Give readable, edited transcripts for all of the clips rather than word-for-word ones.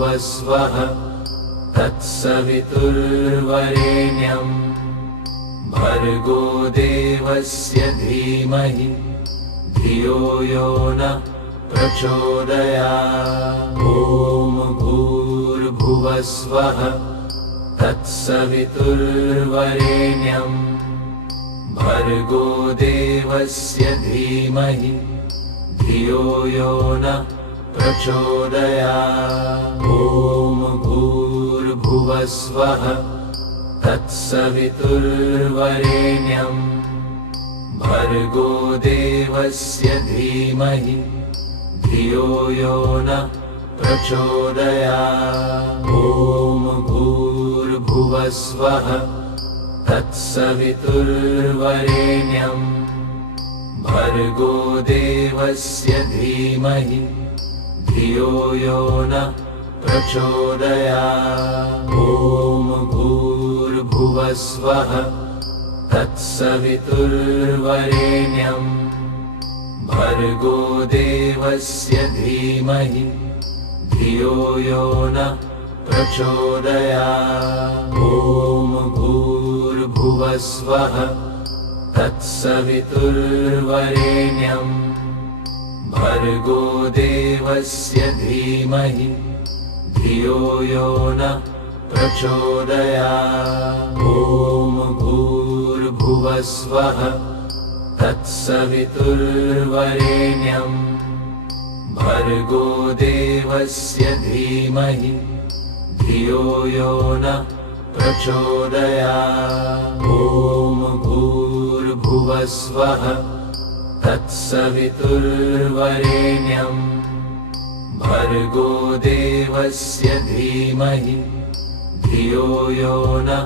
भूर्भुवस्वः तत्सवितुर्वरेण्यं भर्गो देवस्य धीमहि धियो यो नः प्रचोदयात्। ॐ भूर्भुवस्वः तत्सवितुर्वरेण्यं भर्गो देवस्य धीमहि धियो यो नः प्रचोदयात्। ॐ भूर्भुवस्वः तत्सवितुर्वरेण्यं भर्गो देवस्य धीमहि धियो यो नः प्रचोदयात्। ॐ भूर्भुवस्वः तत्सवितुर्वरेण्यं भर्गो देवस्य धीमहि धियो यो नः प्रचोदयात्। ॐ भूर्भुवस्वः तत्सवितुर्वरेण्यं भर्गो देवस्य धीमहि धियो यो नः प्रचोदयात्। ॐ भूर्भुवस्वः तत्सवितुर्वरेण्यं भर्गो देवस्य धीमहि धियो यो नः प्रचोदयात्। ॐ भूर्भुवस्वः तत्सवितुर्वरेण्यं भर्गो देवस्य धीमहि धियो यो नः प्रचोदयात्। ॐ भूर्भुवस्वः तत्सवितुर्वरेण्यं भर्गो देवस्य धीमहि धियो यो नः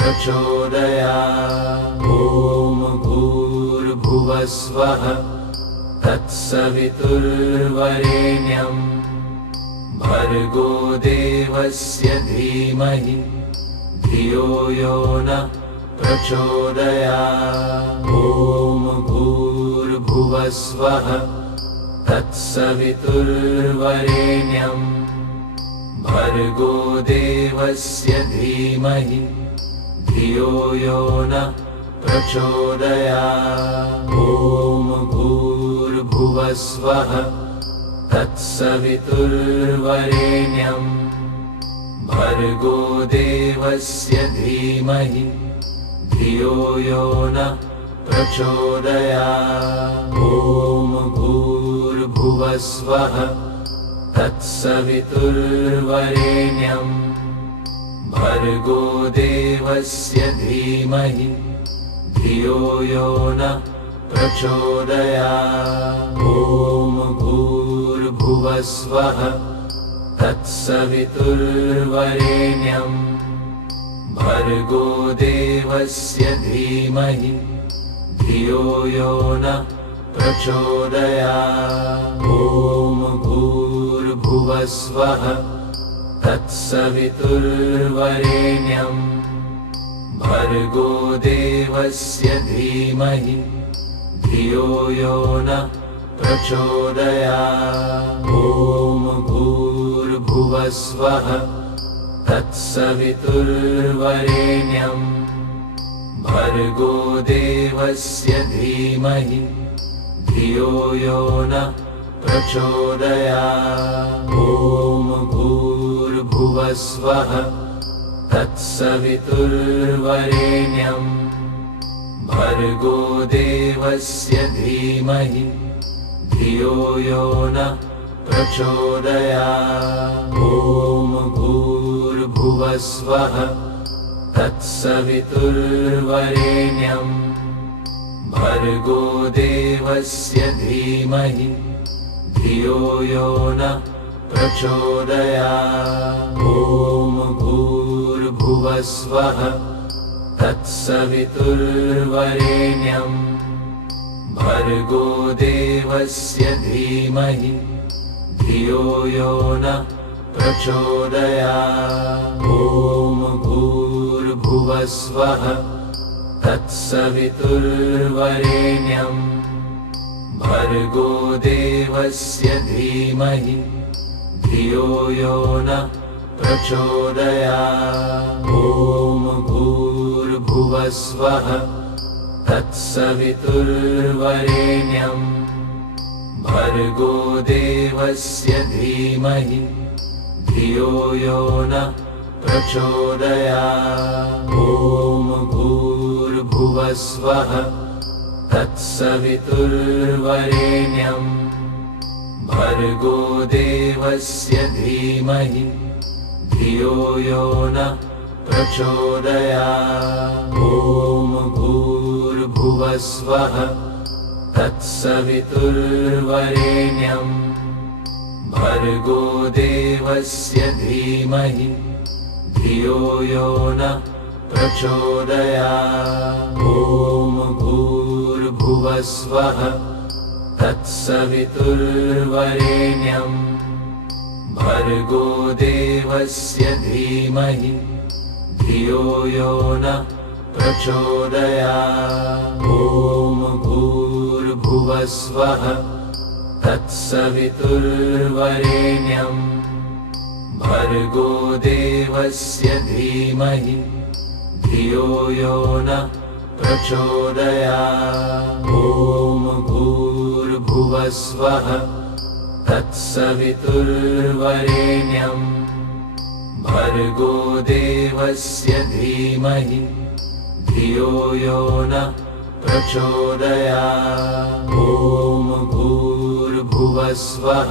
प्रचोदयात्। ॐ भूर्भुवस्वः तत्सवितुर्वरेण्यं भर्गो देवस्य धीमहि धियो यो नः प्रचोदयात्। ॐ भूर्भुवस्वः तत्सवितुर्वरेण्यं भर्गो देवस्य धीमहि धियो यो नः प्रचोदयात्। ॐ भूर्भुवस्वः तत्सवितुर्वरेण्यं भर्गो देवस्य धीमहि धियो यो नः प्रचोदयात्। ॐ भूर्भुवस्वः तत्सवितुर्वरेण्यं भर्गो देवस्य धीमहि धियो यो नः प्रचोदयात्। ॐ भूर्भुवस्वः तत्सवितुर्वरेण्यं भर्गो देवस्य धीमहि धियो यो नः प्रचोदयात्। ॐ भूर्भुवस्वः तत्सवितुर्वरेण्यं भर्गो देवस्य धीमहि धियो यो नः प्रचोदयात्। ॐ भूर्भुवस्वः तत्सवितुर्वरेण्यं भर्गो देवस्य धीमहि धियो यो नः प्रचोदयात्। ॐ भूर्भुवस्वः तत्सवितुर्वरेण्यं भर्गो देवस्य धीमहि धियो यो नः प्रचोदयात्। ॐ भूर्भुवस्वः तत्सवितुर्वरेण्यं भर्गो देवस्य धीमहि धियो यो नः प्रचोदयात्। ॐ भूर्भुवस्वः तत्सवितुर्वरेण्यं भर्गो देवस्य धीमहि धियो यो नः प्रचोदयात्। ॐ भूर्भुवस्वः तत्सवितुर्वरेण्यं भर्गो देवस्य धीमहि धियो यो नः प्रचोदयात्। ॐ भूर्भुवः स्वः तत्सवितुर्वरेण्यं भर्गो देवस्य धीमहि धियो यो नः प्रचोदयात्। ॐ भूर्भुवः स्वः तत्सवितुर्वरेण्यं भर्गो देवस्य धीमहि धियो यो नः प्रचोदयात्। ॐ भूर्भुवः स्वः तत्सवितुर्वरेण्यं भर्गो देवस्य धीमहि धियो यो नः प्रचोदयात्। ॐ भूर्भुवः स्वः तत्सवितुर्वरेण्यं भर्गो देवस्य धीमहि धियो यो नः प्रचोदयात्। ॐ भूर्भुवः स्वः तत्सवितुर्वरेण्यं भर्गो देवस्य धीमहि धियो यो नः प्रचोदयात्। ॐ भूर्भुवः स्वः तत्सवितुर्वरेण्यं भर्गो देवस्य धीमहि धियो यो नः प्रचोदयात्। ॐ भूर्भुवः स्वः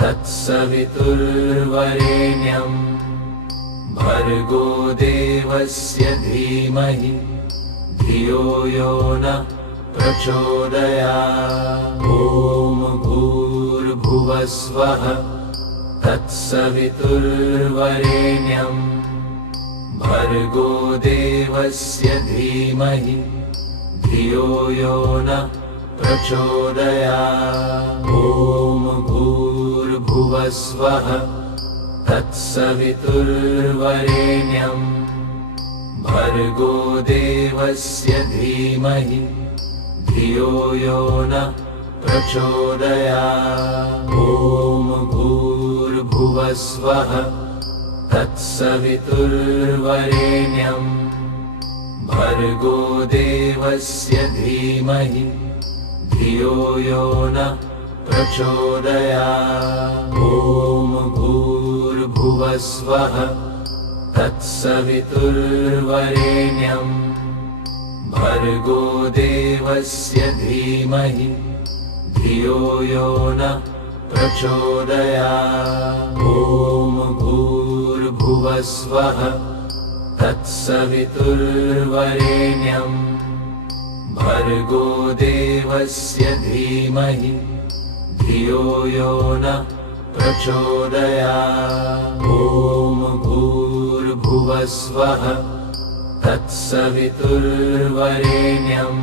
तत्सवितुर्वरेण्यं भर्गो देवस्य धीमहि धियो यो नः प्रचोदयात्। ॐ भूर्भुवः स्वः तत्सवितुर्वरेण्यं भर्गो देवस्य धीमहि धियो यो नः प्रचोदयात्। ॐ भूर्भुवः स्वः तत्सवितुर्वरेण्यं भर्गो देवस्य धीमहि धियो यो नः प्रचोदयात्। ॐ भूर्भुवः स्वः तत्सवितुर्वरेण्यं भर्गो देवस्य धीमहि धियो यो नः प्रचोदयात्। ॐ भूर्भुवः स्वः तत्सवितुर्वरेण्यं भर्गो देवस्य धीमहि धियो यो नः प्रचोदयात्। ॐ भूर्भुवः स्वः तत्सवितुर्वरेण्यं भर्गो देवस्य धीमहि धियो यो नः प्रचोदयात्। ॐ भूर्भुवः स्वः तत्सवितुर्वरेण्यं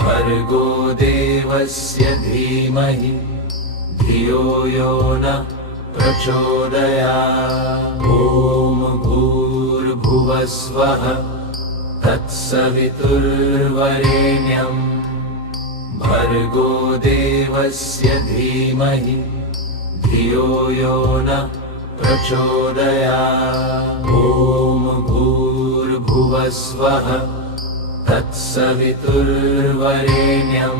भर्गो देवस्य धीमहि धियो यो नः प्रचोदयात्। ॐ भूर्भुवः स्वः तत्सवितुर्वरेण्यं भर्गो देवस्य धीमहि धियो यो नः प्रचोदयात्। ॐ भूर्भुवः स्वः तत्सवितुर्वरेण्यं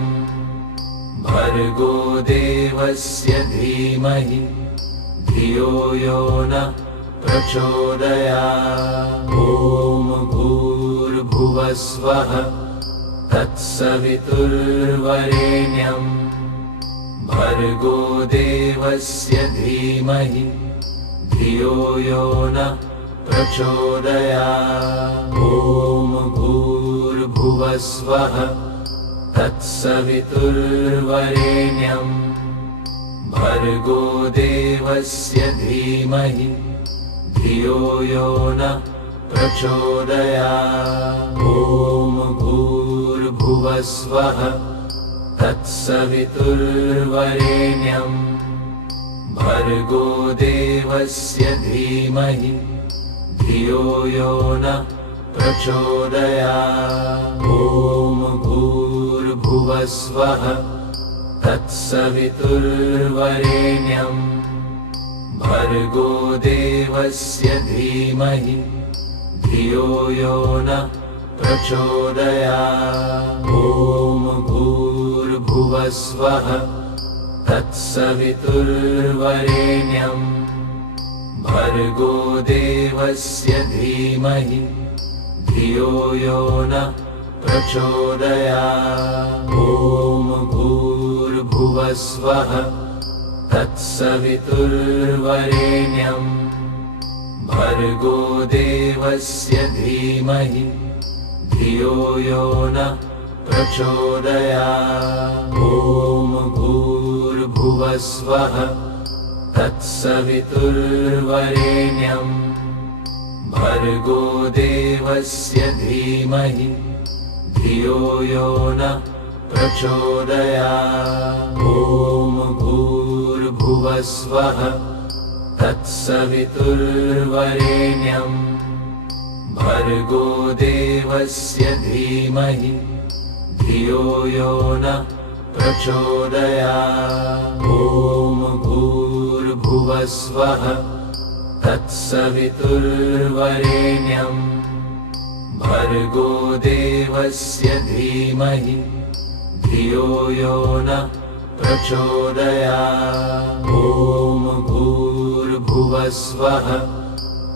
भर्गो देवस्य धीमहि धियो यो नः प्रचोदयात्। ॐ भूर्भुवः स्वः तत्सवितुर्वरेण्यं भर्गो देवस्य धीमहि धियो यो नः प्रचोदयात्। ॐ भूर्भुवः स्वः तत्सवितुर्वरेण्यं भर्गो देवस्य धीमहि धियो यो नः प्रचोदयात्। ॐ भूर्भुवः स्वः तत्सवितुर्वरेण्यं भर्गो देवस्य धीमहि धियो यो नः प्रचोदयात्। ॐ भूर्भुवः स्वः तत्सवितुर्वरेण्यं भर्गो देवस्य धीमहि धियो यो नः प्रचोदयात्। ॐ भूर्भुवस्वः तत्सवितुर्वरेण्यं भर्गो देवस्य धीमहि धियो यो नः प्रचोदयात्। ॐ भूर्भुवस्वः तत्सवितुर्वरेण्यं भर्गो देवस्य धीमहि धियो यो नः प्रचोदयात्। ॐ भूर्भुवस्वः तत्सवितुर्वरेण्यं भर्गो देवस्य धीमहि धियो यो नः प्रचोदयात्। ॐ भूर्भुवस्वः तत्सवितुर्वरेण्यं भर्गो देवस्य धीमहि धियो यो नः प्रचोदयात्। ॐ भूर्भुवस्वः तत्सवितुर्वरेण्यं भर्गो देवस्य धीमहि धियो यो नः प्रचोदयात्। ॐ भूर्भुवस्वः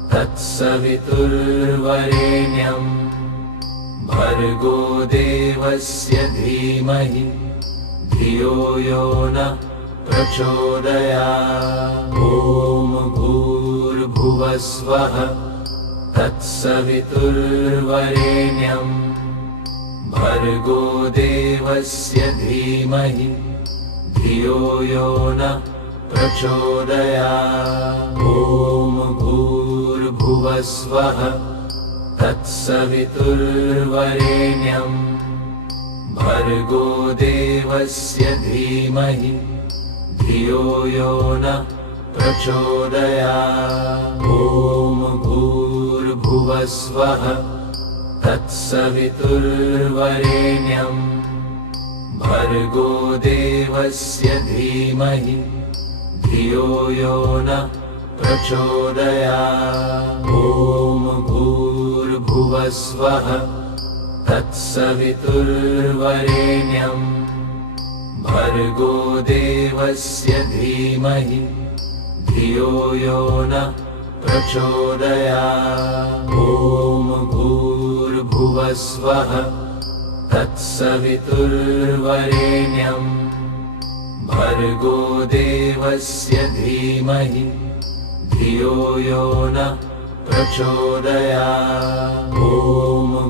तत्सवितुर्वरेण्यं भर्गो देवस्य धीमहि धियो यो नः प्रचोदयात्। ॐ भूर्भुवस्वः तत्सवितुर्वरेण्यं भर्गो देवस्य धीमहि धियो यो नः प्रचोदयात्। ॐ भूर्भुवस्वः तत्सवितुर्वरेण्यं भर्गो देवस्य धीमहि धियो यो नः प्रचोदयात्। ॐ भूर्भुवस्वः तत्सवितुर्वरेण्यं भर्गो देवस्य धीमहि धियो यो नः प्रचोदयात्। ॐ भूर्भुवस्वः तत्सवितुर्वरेण्यं भर्गो देवस्य धीमहि धियो यो नः प्रचोदयात्। ॐ भूर्भुवस्वः तत्सवितुर्वरेण्यं भर्गो देवस्य धीमहि धियो यो नः प्रचोदयात्। ॐ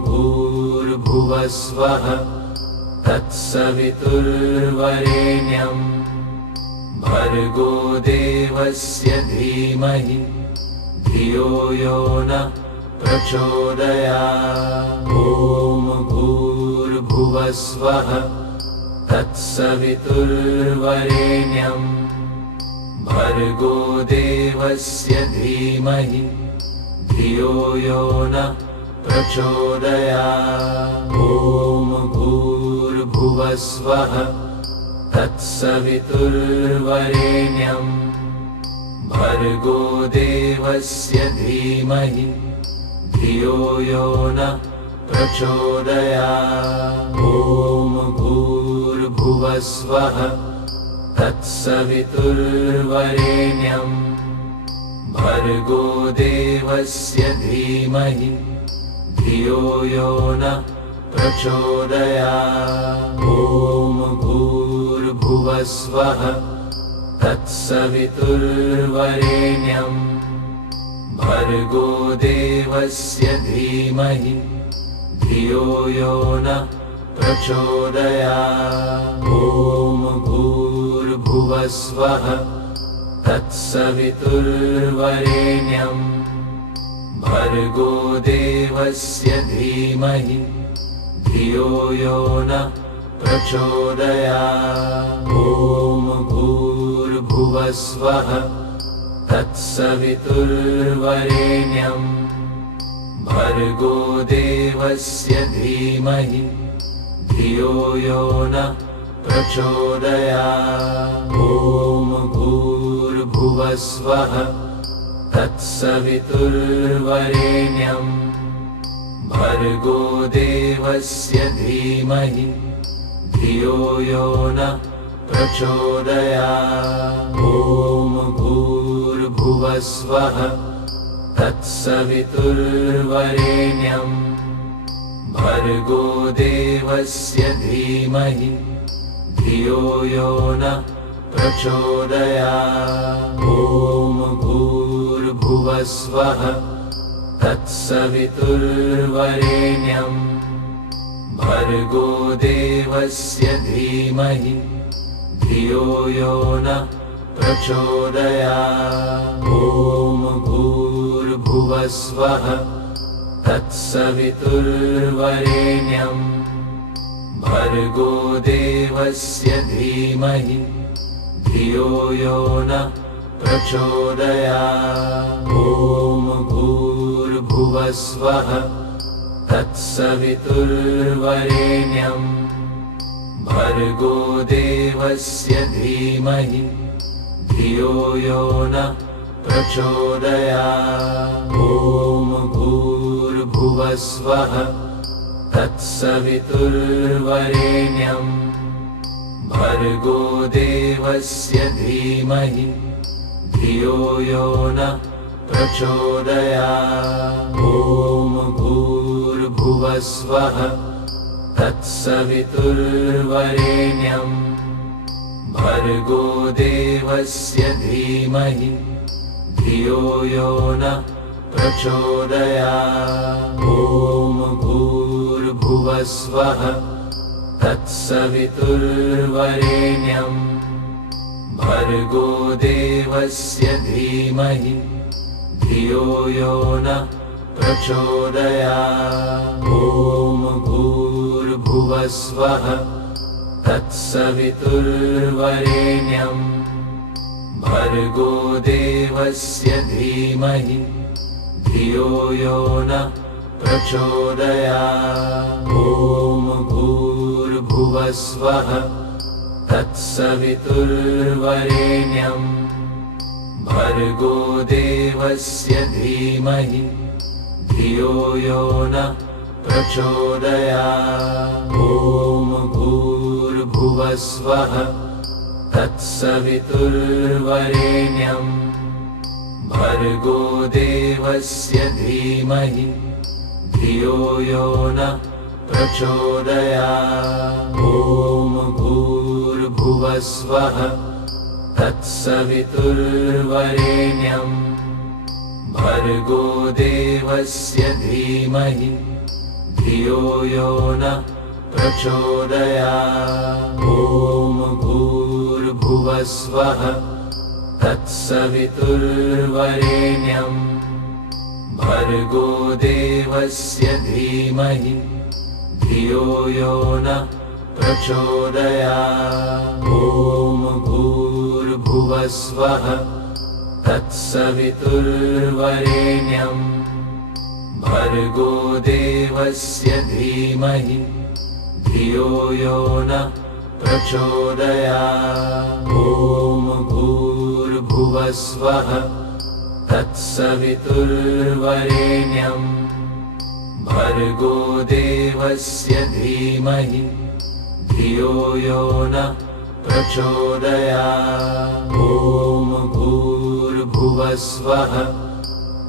भूर्भुवस्वः तत्सवितुर्वरेण्यं भर्गो देवस्य धीमहि धियो यो नः प्रचोदयात्। ॐ भूर्भुवस्वः तत्सवितुर्वरेण्यं भर्गो देवस्य धीमहि धियो यो नः प्रचोदयात्। ॐ भूर्भुवस्वः तत्सवितुर्वरेण्यं भर्गो देवस्य धीमहि धियो यो नः प्रचोदयात्। ॐ भूर्भुवस्वः तत्सवितुर्वरेण्यं भर्गो देवस्य धीमहि धियो यो नः प्रचोदयात्। ॐ भूर्भुवस्वः तत्सवितुर्वरेण्यं भर्गो देवस्य धीमहि धियो यो नः प्रचोदयात्। ॐ भूर्भुवस्वः तत्सवितुर्वरेण्यं भर्गो देवस्य धीमहि धियो यो नः प्रचोदयात्। ॐ भूर्भुवस्वः तत्सवितुर्वरेण्यं भर्गो देवस्य धीमहि धियो यो नः प्रचोदयात्। ॐ भूर्भुवस्वः तत्सवितुर्वरेण्यं भर्गो देवस्य धीमहि धियो यो नः प्रचोदयात्। ॐ भूर्भुवस्वः तत्सवितुर्वरेण्यं भर्गो देवस्य धीमहि धियो यो नः प्रचोदयात्। ॐ भूर्भुवस्वः तत्सवितुर्वरेण्यं भर्गो देवस्य धीमहि धियो यो नः प्रचोदयात्। ॐ भूर्भुवस्वः तत्सवितुर्वरेण्यं भर्गो देवस्य धीमहि धियो यो नः प्रचोदयात्। ॐ भूर्भुवस्वः तत्सवितुर्वरेण्यं भर्गो देवस्य धीमहि धियो यो नः प्रचोदयात्। ॐ भूर्भुवस्वः तत्सवितुर्वरेण्यं भर्गो देवस्य धीमहि धियो यो नः प्रचोदयात्। ॐ भूर्भुवस्वः तत्सवितुर्वरेण्यं भर्गो देवस्य धीमहि धियो यो नः प्रचोदयात्। ॐ भूर्भुवस्वः तत्सवितुर्वरेण्यं भर्गो देवस्य धीमहि धियो यो नः प्रचोदयात्। ॐ भूर्भुवस्वः तत्सवितुर्वरेण्यं भर्गो देवस्य धीमहि धियो यो नः प्रचोदयात्। ॐ भूर्भुवस्वः तत्सवितुर्वरेण्यं भर्गो देवस्य धीमहि धियो यो नः प्रचोदयात्। ॐ भूर्भुवस्वः तत्सवितुर्वरेण्यं भर्गो देवस्य धीमहि धियो यो नः प्रचोदयात्। ॐ भूर्भुवस्वः तत्सवितुर्वरेण्यं भर्गो देवस्य धीमहि धियो यो नः प्रचोदयात्। ॐ भूर्भुवस्वः तत्सवितुर्वरेण्यं भर्गो देवस्य धीमहि धियो यो नः प्रचोदयात्। ॐ भूर्भुवस्वः तत्सवितुर्वरेण्यं भर्गो देवस्य धीमहि धियो यो नः प्रचोदयात्। ॐ भूर्भुवस्वः तत्सवितुर्वरेण्यं भर्गो देवस्य धीमहि धियो यो नः प्रचोदयात्। ॐ भूर्भुवस्वः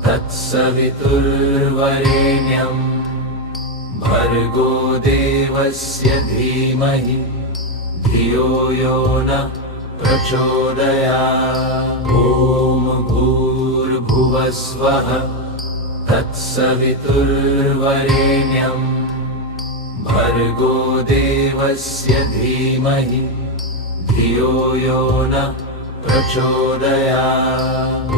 तत्सवितुर्वरेण्यं भर्गो देवस्य धीमहि धियो यो नः प्रचोदयात्। ॐ भूर्भुवस्वः तत्सवितुर्वरेण्यं भर्गो देवस्य धीमहि धियो यो नः प्रचोदयात्। ॐ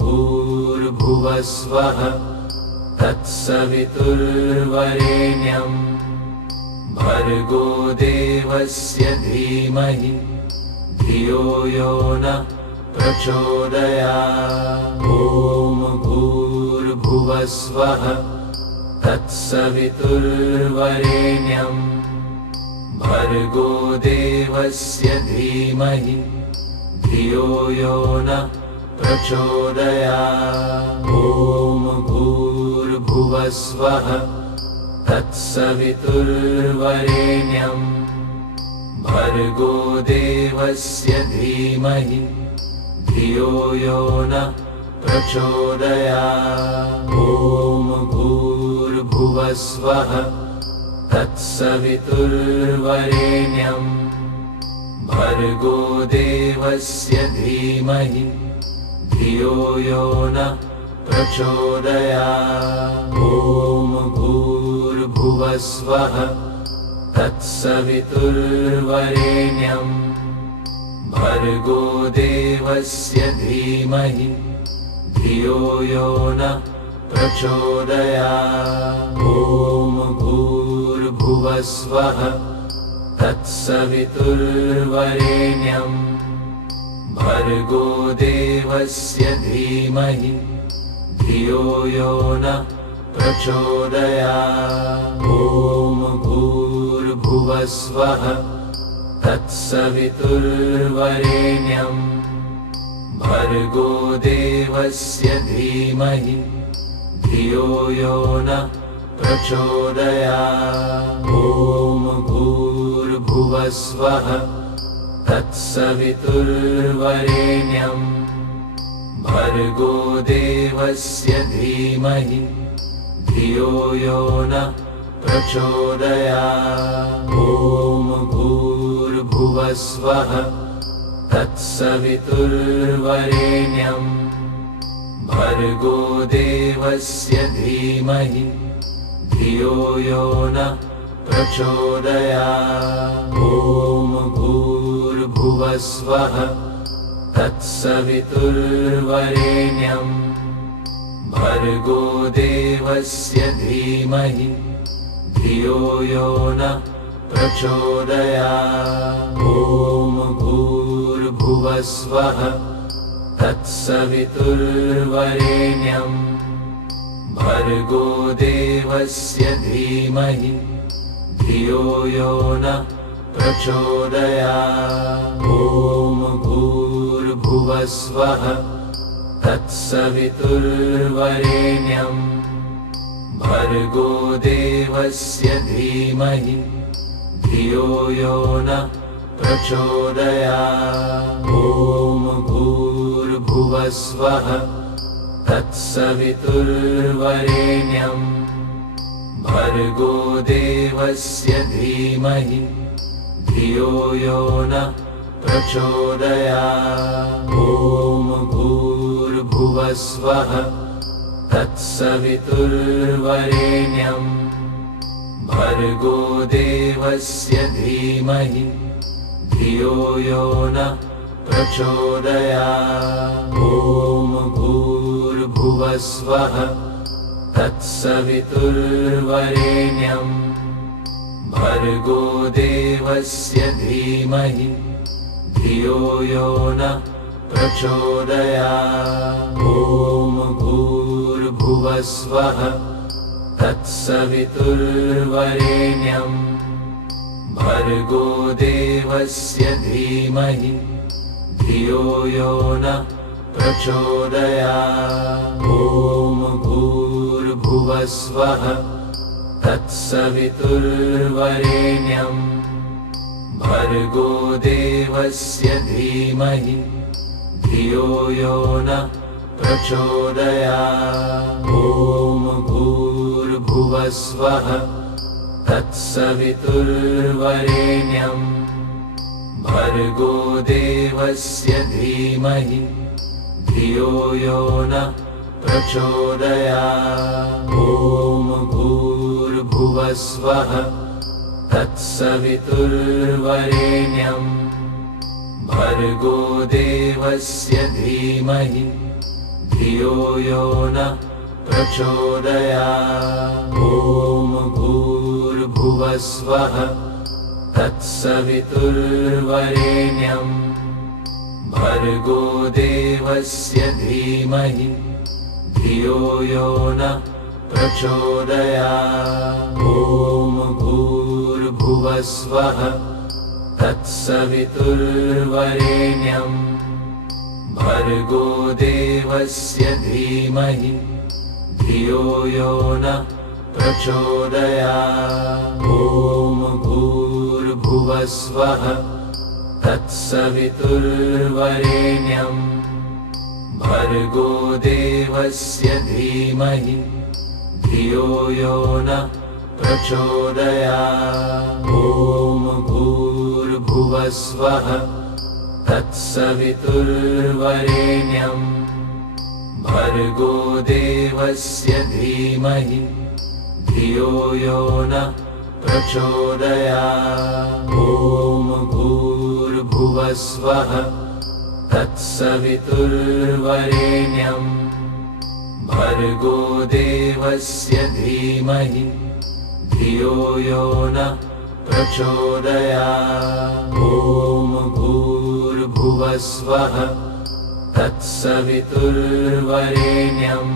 भूर्भुवस्वः तत्सवितुर्वरेण्यं भर्गो देवस्य धीमहि धियो यो नः प्रचोदयात्। ॐ भूर्भुवस्वः तत्सवितुर्वरेण्यं भर्गो देवस्य धीमहि धियो यो नः प्रचोदयात्। ॐ भूर्भुवस्वः तत्सवितुर्वरेण्यं भर्गो देवस्य धीमहि धियो यो नः प्रचोदयात्। ॐ भूर्भुवस्वः तत्सवितुर्वरेण्यं भर्गो देवस्य धीमहि धियो यो नः प्रचोदयात्। ॐ भूर्भुवस्वः तत्सवितुर्वरेण्यं भर्गो देवस्य धीमहि धियो यो नः प्रचोदयात्। ॐ भूर्भुवस्वः तत्सवितुर्वरेण्यं भर्गो देवस्य धीमहि धियो यो नः प्रचोदयात्। ॐ भूर्भुवस्वः तत्सवितुर्वरेण्यं भर्गो देवस्य धीमहि धियो यो नः प्रचोदयात्। ॐ भूर्भुवस्वः तत्सवितुर्वरेण्यं भर्गो देवस्य धीमहि धियो यो नः प्रचोदयात्। ॐ भूर्भुवस्वः तत्सवितुर्वरेण्यं भर्गो देवस्य धीमहि धियो यो नः प्रचोदयात्। ॐ भूर्भुवस्वः तत्सवितुर्वरेण्यं भर्गो देवस्य धीमहि धियो यो नः प्रचोदयात्। ॐ भूर्भुवस्वः तत्सवितुर्वरेण्यं भर्गो देवस्य धीमहि धियो यो नः प्रचोदयात्। ॐ भूर्भुवस्वः तत्सवितुर्वरेण्यं भर्गो देवस्य धीमहि धियो यो नः प्रचोदयात्। ॐ भूर्भुवस्वः तत्सवितुर्वरेण्यं भर्गो देवस्य धीमहि धियो यो नः प्रचोदयात्। ॐ भूर्भुवस्वः तत्सवितुर्वरेण्यं भर्गो देवस्य धीमहि धियो यो नः प्रचोदयात्। ॐ भूर्भुवस्वः तत्सवितुर्वरेण्यं भर्गो देवस्य धीमहि धियो यो नः प्रचोदयात्। ॐ भूर्भुवस्वः तत्सवितुर्वरेण्यं भर्गो देवस्य धीमहि धियो यो नः प्रचोदयात्। ॐ भूर्भुवस्वः तत्सवितुर्वरेण्यं भर्गो देवस्य धीमहि धियो यो नः प्रचोदयात्। ॐ भूर्भुवस्वः तत्सवितुर्वरेण्यं भर्गो देवस्य धीमहि धियो यो नः प्रचोदयात्। ॐ भूर्भुवस्वः तत्सवितुर्वरेण्यं भर्गो देवस्य धीमहि धियो यो नः प्रचोदयात्। ॐ भूर्भुवस्वः तत्सवितुर्वरेण्यं भर्गो देवस्य धीमहि धियो यो नः प्रचोदयात्। ॐ भूर्भुवस्वः तत्सवितुर्वरेण्यं भर्गो देवस्य धीमहि धियो यो नः प्रचोदयात्। ॐ भूर्भुवः स्वः तत्सवितुर्वरेण्यं भर्गो देवस्य धीमहि धियो यो नः प्रचोदयात्। ॐ भूर्भुवः स्वः तत्सवितुर्वरेण्यं भर्गो देवस्य धीमहि धियो यो नः प्रचोदयात्। ॐ भूर्भुवः स्वः तत्सवितुर्वरेण्यं भर्गो देवस्य धीमहि धियो यो नः प्रचोदयात्। ॐ भूर्भुवः स्वः तत्सवितुर्वरेण्यं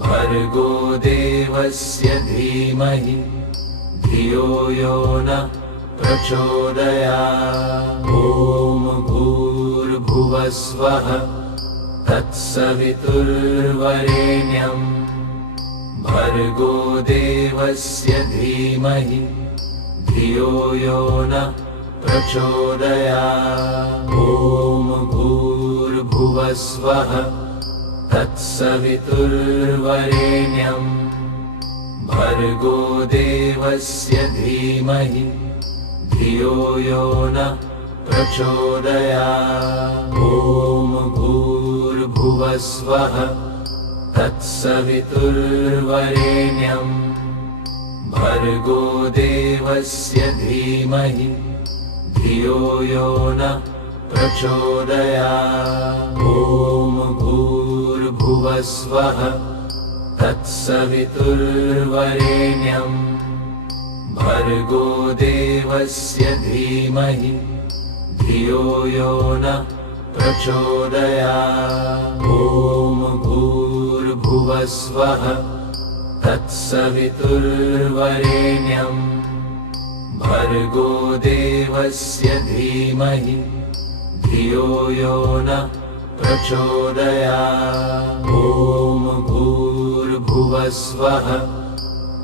भर्गो देवस्य धीमहि धियो यो नः प्रचोदयात्। ॐ भूर्भुवः स्वः तत्सवितुर्वरेण्यं भर्गो देवस्य धीमहि धियो यो नः प्रचोदयात्। ॐ भूर्भुवः स्वः तत्सवितुर्वरेण्यं भर्गो देवस्य धीमहि धियो यो नः प्रचोदयात्। ॐ भूर्भुवः स्वः तत्सवितुर्वरेण्यं भर्गो देवस्य धीमहि धियो यो नः प्रचोदयात्। ॐ भूर्भुवः स्वः तत्सवितुर्वरेण्यं भर्गो देवस्य धीमहि धियो यो नः प्रचोदयात्। ॐ भूर्भुवः स्वः तत्सवितुर्वरेण्यं भर्गो देवस्य धीमहि धियो यो नः प्रचोदयात्। ॐ भूर्भुवः स्वः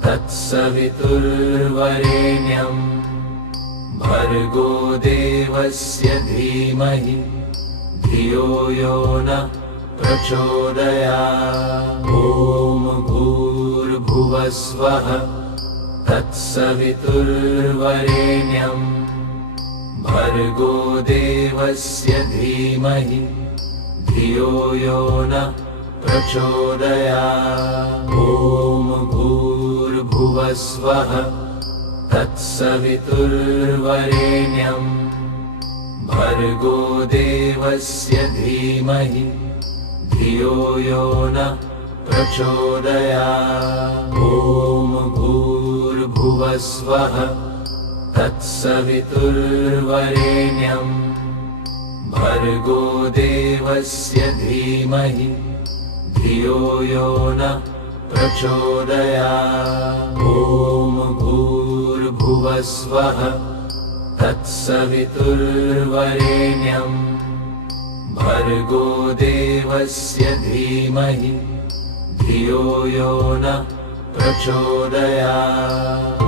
तत्सवितुर्वरेण्यं भर्गो देवस्य धीमहि धियो यो नः प्रचोदयात्। ॐ भूर्भुवः स्वः तत्सवितुर्वरेण्यं भर्गो देवस्य धीमहि धियो यो नः प्रचोदयात्। ॐ भूर्भुवः स्वः तत्सवितुर्वरेण्यं भर्गो देवस्य धीमहि धियो यो नः प्रचोदयात्। ॐ भूर्भुवः स्वः तत्सवितुर्वरेण्यं भर्गो देवस्य धीमहि धियो यो नः प्रचोदयात्। ॐ भूर्भुवः स्वः तत्सवितुर्वरेण्यं भर्गो देवस्य धीमहि धियो यो नः प्रचोदयात्।